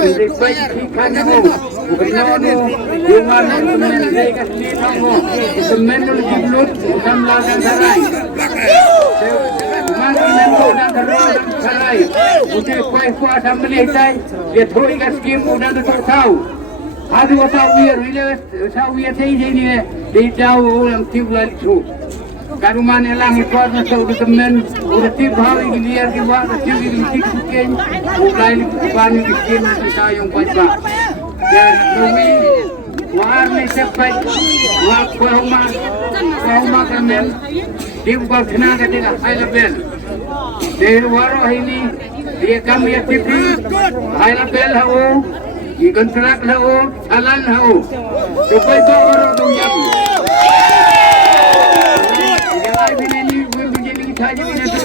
baik ikan mo, ukinono, iwan mo menday kasi mo, isumeno liblut, ukam lagang saray. Manginan mo na daroon saray, uti kway ko asam melitay, yathoy kaskim unan tutaw. Hadu sa uya tay ni di daw ulang tibla chu. Karuman elang ikor na sa udamen, udatib hawi giliar di wa na tiwi litik suken, ulay bani bikin na sayong pajba. Dan kami war ni sepai wa kwahuma kamel di bakna ketika high level. Dari waro ini dia kami tipi high level hao, kontrak hao, salan hao. Supaya tu orang tu yang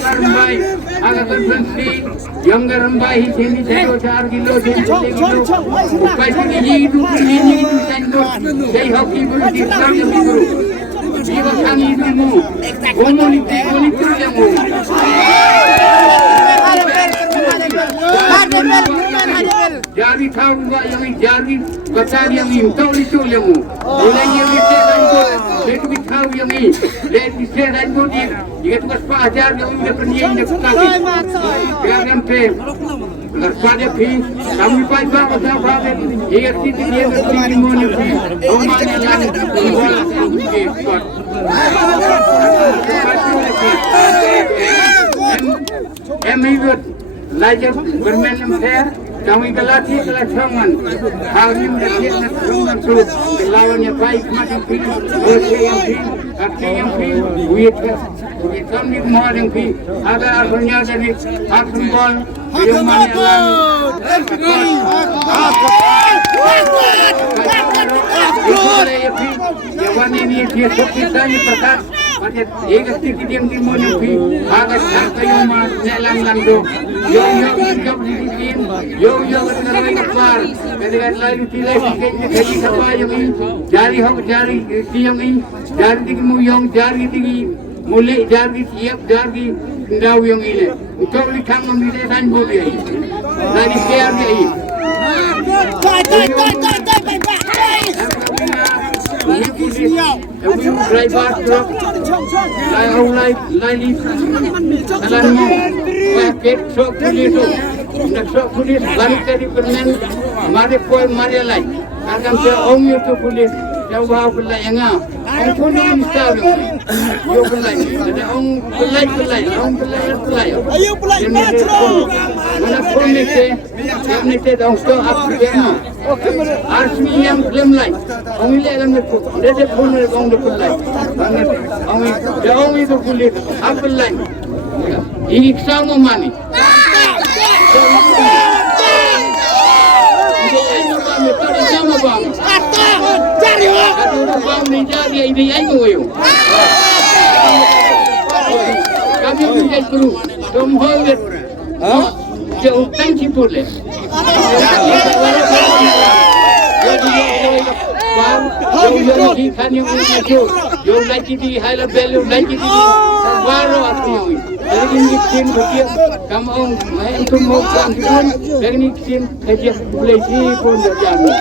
Rumbai, agak konvensi, younger Rumbai, sini saya 4 kilo, sini 3 kilo, bukai sini itu sendok, saya hoki bulu di sana yang bulu, jiwa kami itu mu, komunitas yang mu. Jadi tahu juga yang jadi betul yang ini tahu itu yang mu. Oleh yang itu lanjut, itu tahu yang ini. Lihat itu lanjut dia. Jika tugas pajar yang sudah berniat dia kali. Jangan pem. Pada pi, kami baik banget apa? Jika tidak dia berpikir mana pi, rumahnya lagi bola buat. Emikut. Lajak bermain fair, kami kelatih kelasangan. Hari ini kita nak terus lawannya baik macam ini, bersih yang ini, kaki yang ini, wujud kami kemarin yang ini. Ada asalnya dari akun bol, yang mana yang ini dia seperti ini perkat. Macam एक स्थिति yang dimana pi agak sampai rumah nelang langdo yo hidup di sini yo dengan kepar ketika lain tidak jadi apa yang ini jari tiang ini jari tinggi muyong jari tinggi mulik jari siap jari ndau yang ini untuk likang memilih dan boleh dari share ini driver truck lai jalan mau pakai truck polis balik dari permen mari lai akan seorang itu polis jauh pelai yang ang punya misal yo pelai ada ang pelai ayo pelai mana pun nete dong sto aplikasi arsmi yang belum lai angile alam itu dede pun dong de pelai ang jauh itu kulit apelai ini sama mani sama bang aduh bang ni jadi ini ayo kami punya guru tomholet jauh tangki boleh jauh kan yang jauh lagi di high level lagi di baru artinya dari ini tim berdiam kamu main tu mau kan dari ini tim kerja boleh sih pun berjalan